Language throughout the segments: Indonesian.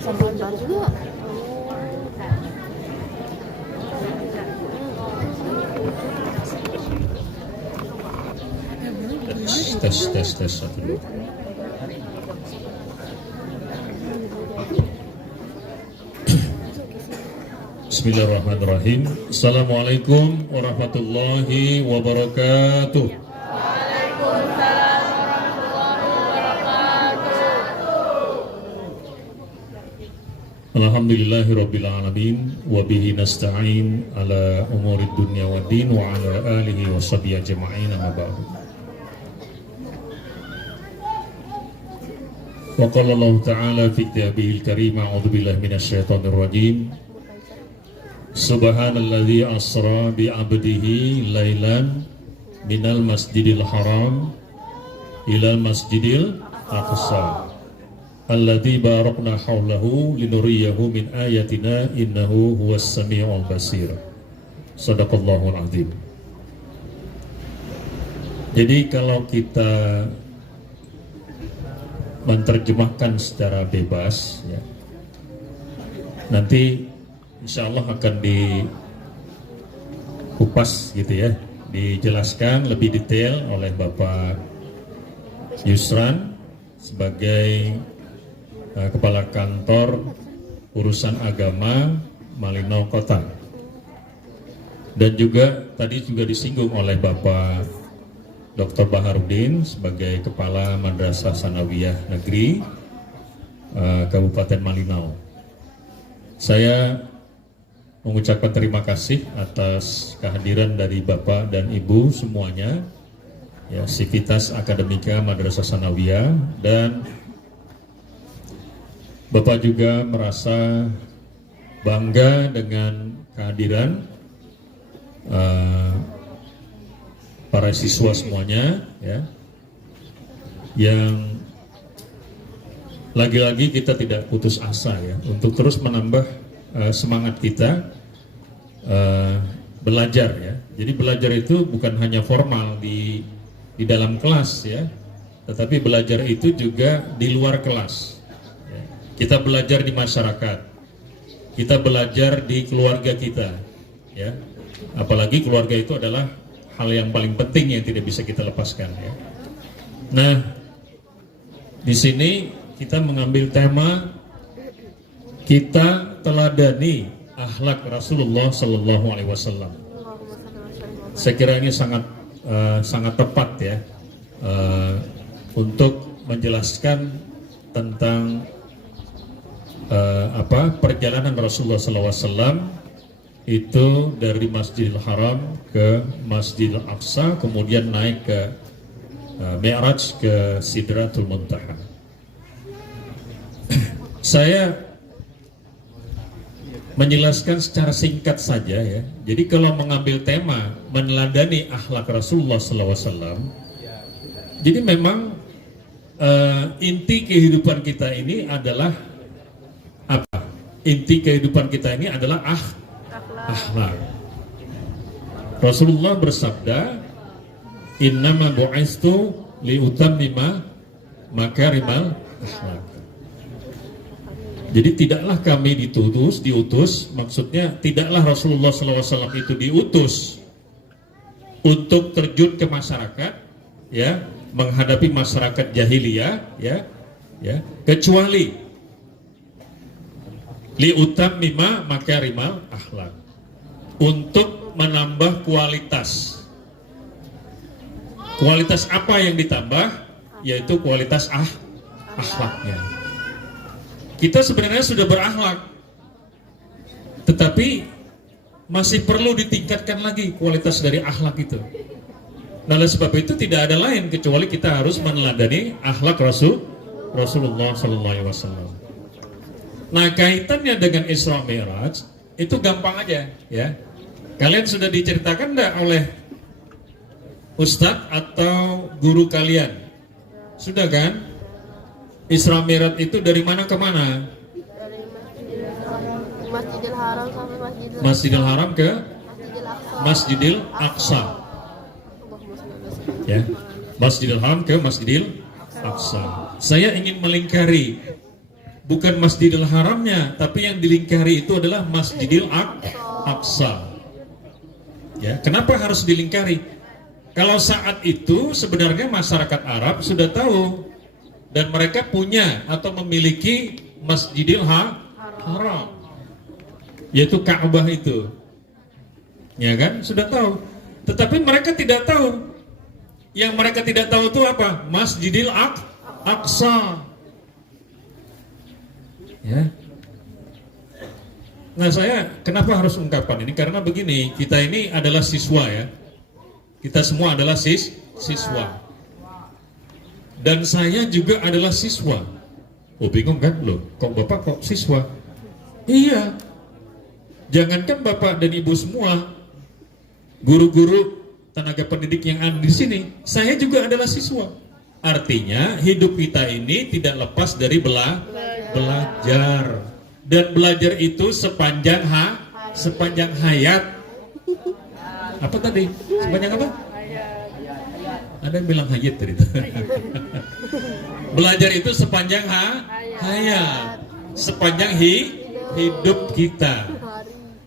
Sambal juga. Tes satu dulu. Bismillahirrahmanirrahim. Assalamualaikum warahmatullahi wabarakatuh. Alhamdulillahirabbil alamin wa bihi nasta'in ala umurid dunya waddin wa ala alihi wa sahbihi ajma'in amma ba'du. Wa qala Allah ta'ala fi kitabihil karim a'udzu billahi minasyaitonir rajim. Subhanalladzi asra bi 'abdihi lailan minal masjidil haram ilal masjidil aqsa alladzi barakna haulahu linuriyahu min ayatina innahu huwas samiul basir. Shadaqallahul azim. Jadi kalau kita menerjemahkan secara bebas ya, nanti insya Allah akan dikupas gitu ya, dijelaskan lebih detail oleh Bapak Yusran sebagai Kepala Kantor Urusan Agama Malino Kota. Dan juga tadi juga disinggung oleh Bapak Dr. Baharudin sebagai Kepala Madrasah Sanawiyah Negeri Kabupaten Malinau. Saya mengucapkan terima kasih atas kehadiran dari Bapak dan Ibu semuanya, ya, Sivitas Akademika Madrasah Sanawiyah, dan Bapak juga merasa bangga dengan kehadiran para siswa semuanya, ya, yang lagi-lagi kita tidak putus asa ya untuk terus menambah semangat kita belajar ya. Jadi belajar itu bukan hanya formal di dalam kelas ya, tetapi belajar itu juga di luar kelas. Kita belajar di masyarakat, kita belajar di keluarga kita, ya. Apalagi keluarga itu adalah hal yang paling penting yang tidak bisa kita lepaskan, ya. Nah, di sini kita mengambil tema kita teladani akhlak Rasulullah Sallallahu Alaihi Wasallam. Saya kira ini sangat tepat ya untuk menjelaskan tentang perjalanan Rasulullah SAW itu dari Masjidil Haram ke Masjidil Aqsa, kemudian naik ke Mi'raj ke Sidratul Muntaha. Saya menjelaskan secara singkat saja ya. Jadi kalau mengambil tema meneladani akhlak Rasulullah SAW, jadi memang inti kehidupan kita ini adalah apa? Inti kehidupan kita ini adalah akhlak. Rasulullah bersabda, "Innama bu'istu liutammima makarimal akhlak." Jadi tidaklah kami diutus, maksudnya tidaklah Rasulullah SAW itu diutus untuk terjun ke masyarakat, ya, menghadapi masyarakat jahiliyah, ya, kecuali liutammima makarimal akhlak, untuk menambah kualitas. Kualitas apa yang ditambah? Yaitu kualitas akhlaknya. Kita sebenarnya sudah berakhlak, tetapi masih perlu ditingkatkan lagi kualitas dari akhlak itu. Nah, oleh sebab itu tidak ada lain kecuali kita harus meneladani akhlak Rasulullah SAW. Nah, kaitannya dengan Isra Mi'raj itu gampang aja ya. Kalian sudah diceritakan enggak oleh Ustadz atau guru kalian? Sudah kan? Isra Mi'raj itu dari mana ke mana? Dari Masjidil Haram sampai Masjidil Haram ke Masjidil Aqsa. Ya. Masjidil Haram ke Masjidil Aqsa. Saya ingin melingkari bukan Masjidil Haramnya, tapi yang dilingkari itu adalah Masjidil Aqsa. Ya, kenapa harus dilingkari? Kalau saat itu sebenarnya masyarakat Arab sudah tahu dan mereka punya atau memiliki Masjidil Haram, yaitu Ka'bah itu. Ya kan? Sudah tahu. Tetapi mereka tidak tahu. Yang mereka tidak tahu itu apa? Masjidil Aqsa. Ya. Nah, saya kenapa harus ungkapkan ini? Karena begini, kita ini adalah siswa ya. Kita semua adalah siswa. Dan saya juga adalah siswa. Oh, bingung kan? Loh, kok Bapak kok siswa? Iya. Jangankan Bapak dan Ibu semua, guru-guru, tenaga pendidik yang ada di sini, saya juga adalah siswa. Artinya, hidup kita ini tidak lepas dari belajar. Dan belajar itu sepanjang hayat. Apa tadi? Sepanjang apa? Ada yang bilang hayat tadi. Belajar itu sepanjang hayat. Sepanjang hidup kita.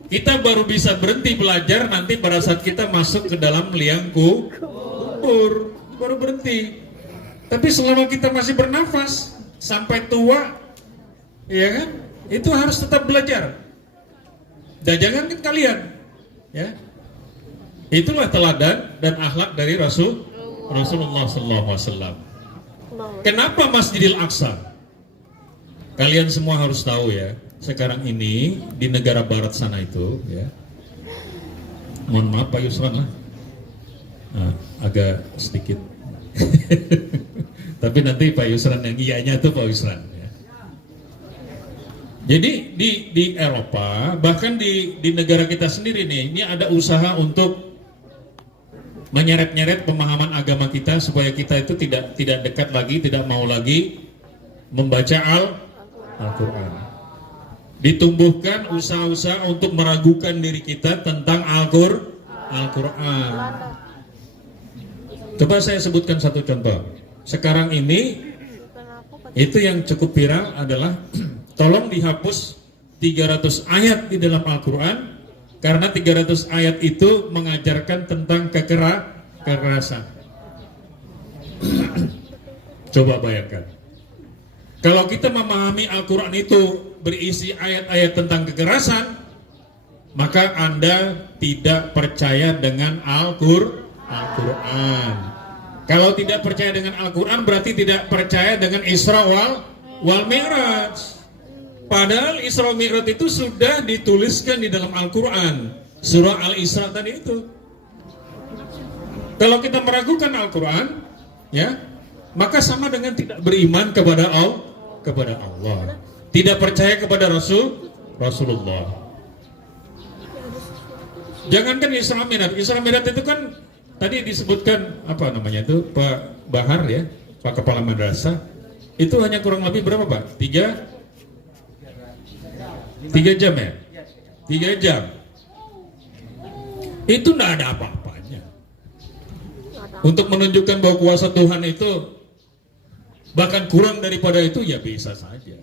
Kita baru bisa berhenti belajar nanti pada saat kita masuk ke dalam liang kubur. Baru berhenti. Tapi selama kita masih bernafas sampai tua, ya kan? Itu harus tetap belajar. Dan jangan kan kalian, ya. Itulah teladan dan akhlak dari Rasulullah SAW. Kenapa Masjidil Aqsa? Kalian semua harus tahu ya. Sekarang ini di negara barat sana itu, ya. Mohon maaf Pak Yusran lah, agak sedikit. Tapi nanti Pak Yusran yang iyanya itu Pak Yusran. Jadi di Eropa, bahkan di negara kita sendiri nih, ini ada usaha untuk menyeret-nyeret pemahaman agama kita supaya kita itu tidak dekat lagi, tidak mau lagi membaca Al-Quran. Ditumbuhkan usaha-usaha untuk meragukan diri kita tentang Al-Quran. Coba saya sebutkan satu contoh. Sekarang ini itu yang cukup viral adalah tolong dihapus 300 ayat di dalam Al-Quran karena 300 ayat itu mengajarkan tentang kekerasan. Coba bayangkan. Kalau kita memahami Al-Quran itu berisi ayat-ayat tentang kekerasan, maka Anda tidak percaya dengan Al-Quran. Kalau tidak percaya dengan Al-Quran berarti tidak percaya dengan Isra wal Mi'raj. Padahal Isra Mi'raj itu sudah dituliskan di dalam Al-Quran, surah Al-Isra tadi itu. Kalau kita meragukan Al-Quran, ya, maka sama dengan tidak beriman kepada Allah, tidak percaya kepada Rasulullah. Jangankan Isra Mi'raj, Isra Mi'raj itu kan tadi disebutkan apa namanya itu Pak Bahar ya, Pak Kepala Madrasah, itu hanya kurang lebih berapa Pak? 3 jam ya? 3 jam. Itu tidak ada apa-apanya. Untuk menunjukkan bahwa kuasa Tuhan itu bahkan kurang daripada itu ya bisa saja.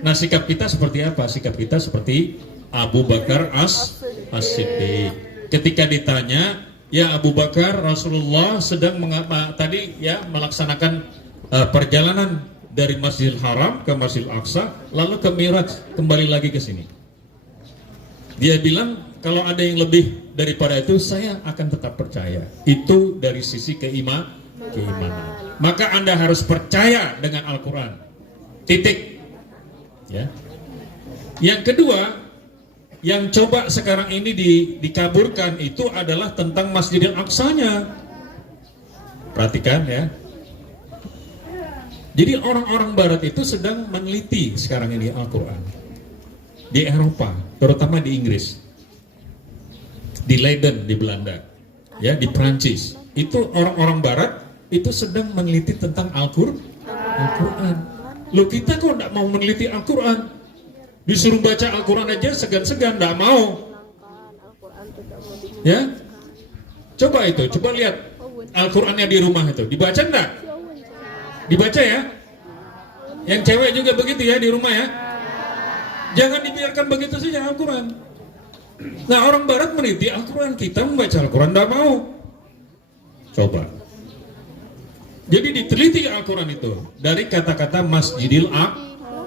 Nah, sikap kita seperti apa? Sikap kita seperti Abu Bakar As-Siddiq. Ketika ditanya, ya Abu Bakar, Rasulullah sedang tadi ya melaksanakan perjalanan dari Masjidil Haram ke Masjidil Aqsa, lalu ke Mi'raj, kembali lagi ke sini. Dia bilang, kalau ada yang lebih daripada itu, saya akan tetap percaya. Itu dari sisi keimanan. Maka Anda harus percaya dengan Al-Quran. Titik. Ya. Yang kedua, yang coba sekarang ini dikaburkan itu adalah tentang Masjidil Aqsa-nya. Perhatikan ya. Jadi orang-orang barat itu sedang meneliti sekarang ini Al-Quran di Eropa, terutama di Inggris, di Leiden di Belanda, ya di Prancis. Itu orang-orang barat itu sedang meneliti tentang Al-Quran. Loh, kita kok tidak mau meneliti Al-Quran? Disuruh baca Al-Quran aja segan-segan, tidak mau. Ya, coba lihat Al-Qurannya di rumah itu, dibaca enggak? Dibaca ya? Yang cewek juga begitu ya di rumah ya. Jangan dibiarkan begitu saja Al-Quran. Nah orang Barat meneliti Al-Quran, kita membaca Al-Quran tidak mau. Coba. Jadi diteliti Al-Quran itu dari kata-kata Masjidil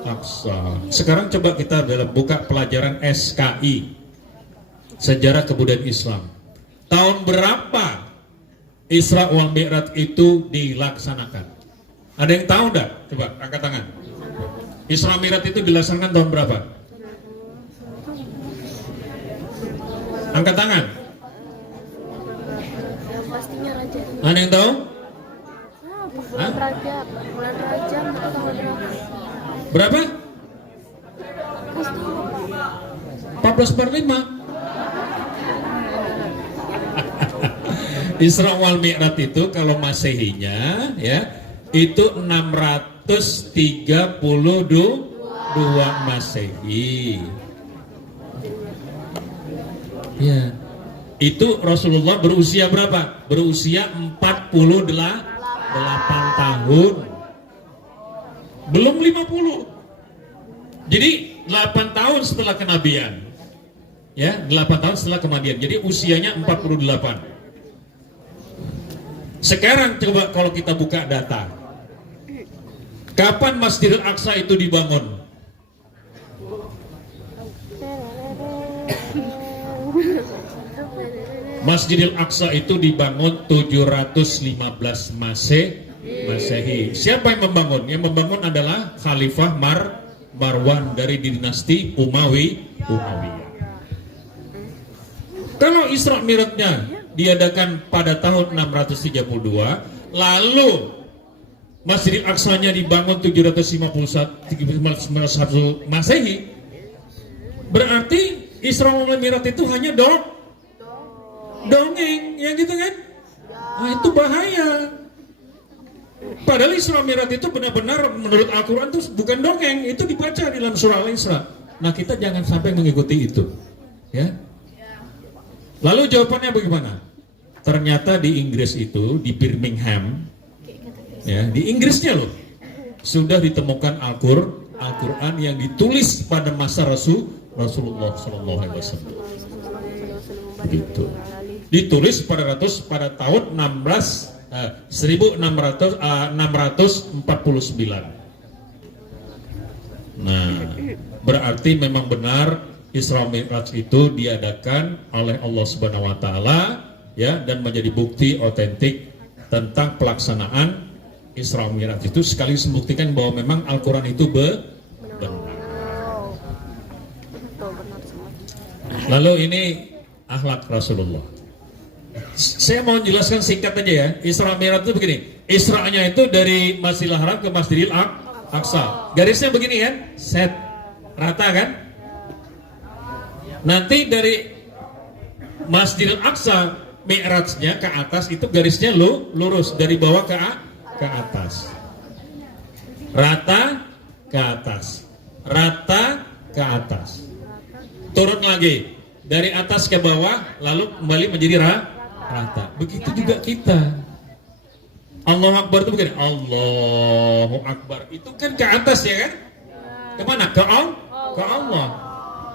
Aqsa. Sekarang coba kita buka pelajaran SKI, Sejarah Kebudayaan Islam. Tahun berapa Isra wal Mi'raj itu dilaksanakan? Ada yang tahu enggak? Coba angkat tangan. Isra Mi'raj itu dilaksanakan tahun berapa? Angkat tangan. Yang pastinya Rajab. Ada yang tahu? Bulan Rajab. Bulan Rajab atau tanggal berapa? Berapa? Kasih tahu, Pak. 14/5. Isra wal Mi'raj itu kalau Masehinya ya itu 632 Masehi. Ya. Itu Rasulullah berusia berapa? Berusia 48 tahun. Belum 50. Jadi 8 tahun setelah kenabian. Ya, 8 tahun setelah kenabian. Jadi usianya 48. Sekarang coba kalau kita buka data. Kapan Masjidil Aqsa itu dibangun? Masjidil Aqsa itu dibangun 715 Masehi. Siapa yang membangun? Yang membangun adalah Khalifah Marwan dari dinasti Umayyah. Kalau Isra Mi'rajnya diadakan pada tahun 632, lalu Masjidil Aqsa-nya dibangun 751 Masehi, berarti Isra wal Mi'raj itu hanya dongeng, ya gitu kan? Nah itu bahaya. Padahal Isra Mi'raj itu benar-benar menurut Al-Quran itu bukan dongeng, itu dibaca di dalam surah Al-Isra. Nah kita jangan sampai mengikuti itu, ya. Lalu jawabannya bagaimana? Ternyata di Inggris itu, di Birmingham, ya, di Inggrisnya loh, sudah ditemukan Al-Quran yang ditulis pada masa Rasulullah SAW. Begitu. Ditulis pada tahun 1649. Nah, berarti memang benar Isra Mi'raj itu diadakan oleh Allah Subhanahu wa taala ya, dan menjadi bukti otentik tentang pelaksanaan Isra Mi'raj itu, sekaligus membuktikan bahwa memang Al-Qur'an itu benar. Lalu ini akhlak Rasulullah. Saya mau jelaskan singkat aja ya. Isra Mi'raj itu begini. Isra'nya itu dari Masjidil Haram ke Masjidil Aqsa. Garisnya begini kan? Set. Rata kan? Nanti dari Masjidil Aqsa Mi'rajnya ke atas itu garisnya lurus dari bawah ke atas. Rata ke atas. Rata ke atas. Turun lagi dari atas ke bawah lalu kembali menjadi rata. Begitu juga kita. Allahu Akbar itu begini. Allahu Akbar itu kan ke atas ya kan? Kemana? Ke Allah.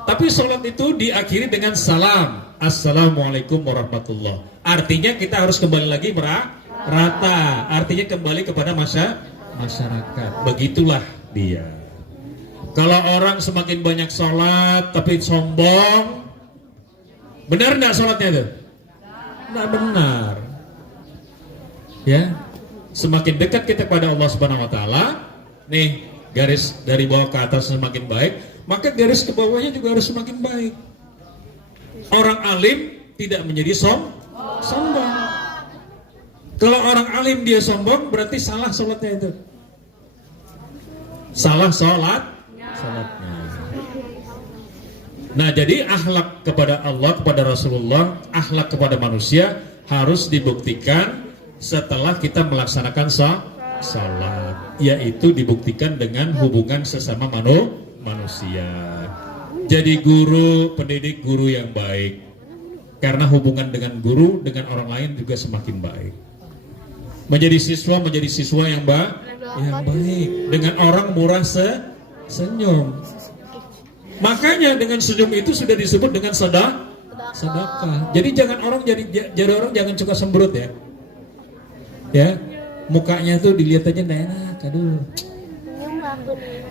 Tapi sholat itu diakhiri dengan salam. Assalamualaikum warahmatullah. Artinya kita harus kembali lagi rata. Artinya kembali kepada masyarakat. Begitulah dia. Kalau orang semakin banyak sholat tapi sombong, benar nggak sholatnya itu? Nggak benar. Ya, semakin dekat kita kepada Allah Subhanahu Wa Taala, nih garis dari bawah ke atas semakin baik, maka garis ke bawahnya juga harus semakin baik. Orang alim tidak menjadi sombong. Kalau orang alim dia sombong, berarti salah sholatnya itu. Salah sholatnya. Nah, jadi akhlak kepada Allah, kepada Rasulullah, akhlak kepada manusia harus dibuktikan setelah kita melaksanakan salat, yaitu dibuktikan dengan hubungan sesama manusia. Jadi guru, pendidik guru yang baik, karena hubungan dengan guru dengan orang lain juga semakin baik. Menjadi siswa yang yang baik, dengan orang murah senyum. Makanya dengan senyum itu sudah disebut dengan sedekah. Jadi jangan orang jadi orang jangan suka sembrut ya. Ya, mukanya tuh dilihat aja nggak enak, aduh.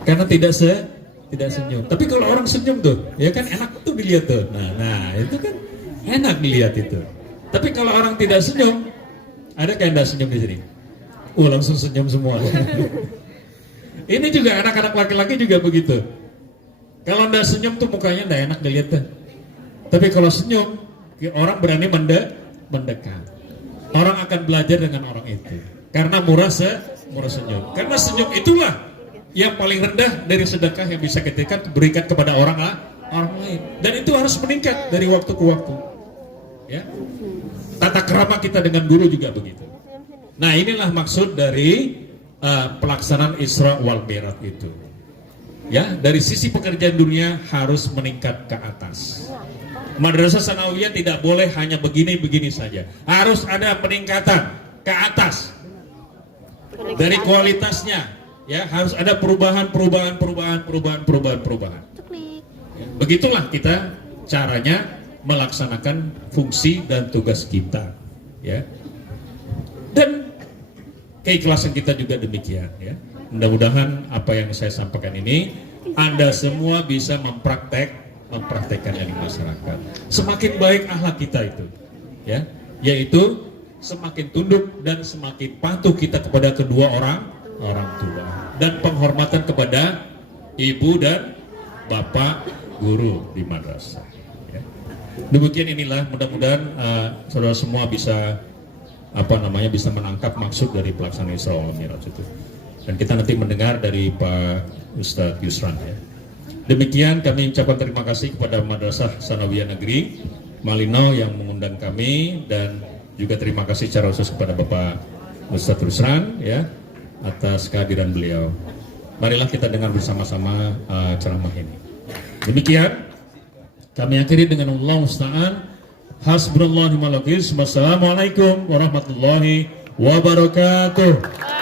Karena tidak senyum. Tapi kalau orang senyum tuh, ya kan enak tuh dilihat tuh. Nah itu kan enak dilihat itu. Tapi kalau orang tidak senyum, ada kayak enggak senyum di sini? Langsung senyum semua. Ini juga anak-anak laki-laki juga begitu. Kalau enggak senyum tuh mukanya enggak enak dilihat tuh. Tapi kalau senyum, orang berani mendekat. Orang akan belajar dengan orang itu. Karena murah senyum. Karena senyum itulah yang paling rendah dari sedekah yang bisa kita berikan kepada orang lain. Dan itu harus meningkat dari waktu ke waktu. Ya. Tata krama kita dengan guru juga begitu. Nah, inilah maksud dari pelaksanaan Isra wal Mi'raj itu. Ya, dari sisi pekerjaan dunia harus meningkat ke atas. Madrasah Sanawiyah tidak boleh hanya begini-begini saja. Harus ada peningkatan ke atas. Dari kualitasnya, ya, harus ada perubahan. Ya, begitulah kita caranya melaksanakan fungsi dan tugas kita, ya. Dan keikhlasan kita juga demikian, ya. Mudah-mudahan apa yang saya sampaikan ini Anda semua bisa mempraktekkannya di masyarakat. Semakin baik akhlak kita itu, ya, yaitu semakin tunduk dan semakin patuh kita kepada kedua orang tua dan penghormatan kepada ibu dan bapak guru di madrasah. Ya. Demikian inilah mudah-mudahan saudara semua bisa bisa menangkap maksud dari pelaksanaan Isra wal Mi'raj itu. Dan kita nanti mendengar dari Pak Ustadz Yusran, ya. Demikian kami ucapkan terima kasih kepada Madrasah Sanawiyah Negeri Malinau yang mengundang kami, dan juga terima kasih secara khusus kepada Bapak Ustadz Yusran, ya, atas kehadiran beliau. Marilah kita dengar bersama-sama ceramah ini. Demikian kami akhiri dengan Allah musta'an. Hasbunallahu wa ni'mal wakil. Wassalamualaikum warahmatullahi wabarakatuh.